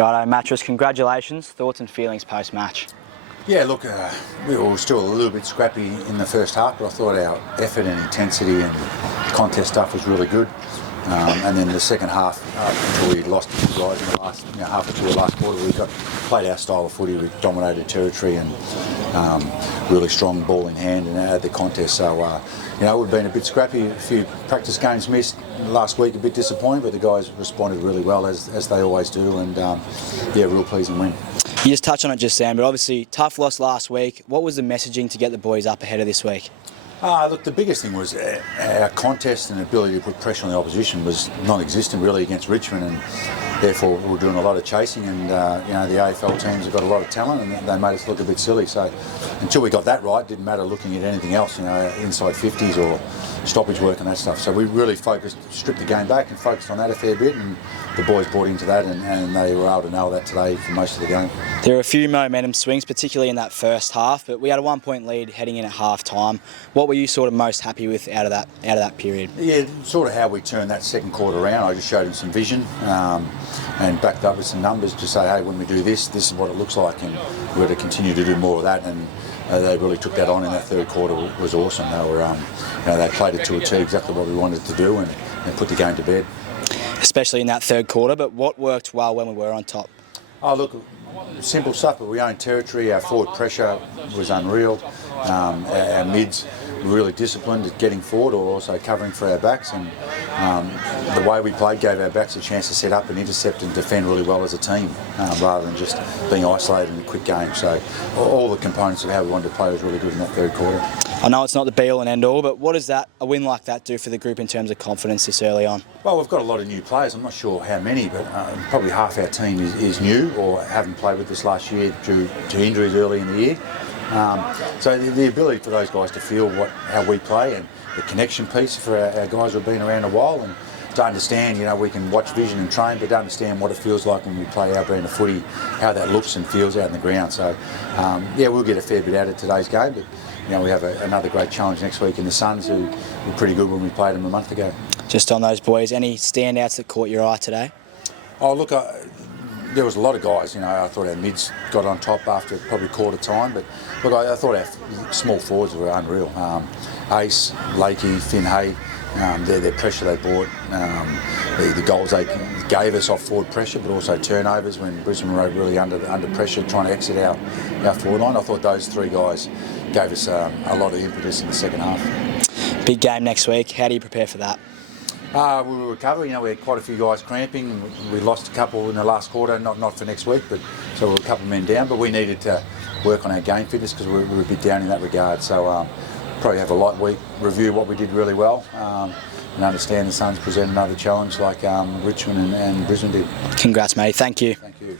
Righto, Mattress, congratulations. Thoughts and feelings post-match? Yeah, look, we were still a little bit scrappy in the first half, but I thought our effort and intensity and contest stuff was really good. And then the second half, until we lost the guys in the last half through the last quarter, we played our style of footy. We dominated territory and really strong ball in hand and had the contest. So it would have been a bit scrappy. A few practice games missed last week, a bit disappointing, but the guys responded really well as they always do. And real pleasing win. You just touched on it just then, but obviously tough loss last week. What was the messaging to get the boys up ahead of this week? Look, the biggest thing was our contest and ability to put pressure on the opposition was non-existent really against Richmond, and therefore we were doing a lot of chasing. And the AFL teams have got a lot of talent, and they made us look a bit silly. So until we got that right, it didn't matter looking at anything else, inside 50s or stoppage work and that stuff. So we really stripped the game back and focused on that a fair bit, and the boys bought into that, and they were able to nail that today for most of the game. There were a few momentum swings, particularly in that first half, but we had a 1-point lead heading in at half-time. What were you sort of most happy with out of that period? Yeah, sort of how we turned that second quarter around. I just showed them some vision and backed up with some numbers to say, hey, when we do this is what it looks like, and we're going to continue to do more of that. And they really took that on in that third quarter. Was awesome. They were, they played it to a T, exactly what we wanted to do, and put the game to bed. Especially in that third quarter, but what worked well when we were on top? Oh, look, simple stuff, but we owned territory. Our forward pressure was unreal. Our mids were really disciplined at getting forward or also covering for our backs, and the way we played gave our backs a chance to set up and intercept and defend really well as a team, rather than just being isolated in a quick game. So all the components of how we wanted to play was really good in that third quarter. I know it's not the be-all and end-all, but what does a win like that do for the group in terms of confidence this early on? Well, we've got a lot of new players. I'm not sure how many, but probably half our team is new or haven't played with us last year due to injuries early in the year. So the ability for those guys to feel how we play, and the connection piece for our guys who have been around a while, and to understand, we can watch vision and train, but to understand what it feels like when we play our brand of footy, how that looks and feels out in the ground. So we'll get a fair bit out of today's game, but we have another great challenge next week in the Suns, who were pretty good when we played them a month ago. Just on those boys, any standouts that caught your eye today? Oh, look, there was a lot of guys. I thought our mids got on top after probably quarter time, but look, I thought our small forwards were unreal. Ace, Lakey, Finn Hay, their pressure they brought, the goals they gave us off forward pressure, but also turnovers when Brisbane were really under pressure trying to exit our forward line. I thought those three guys gave us a lot of impetus in the second half. Big game next week. How do you prepare for that? We will recover. We had quite a few guys cramping. We lost a couple in the last quarter, not for next week, but so we were a couple of men down. But we needed to work on our game fitness because we were a bit down in that regard. So probably have a light week, review what we did really well, and understand the Suns present another challenge like Richmond and Brisbane did. Congrats, mate. Thank you. Thank you.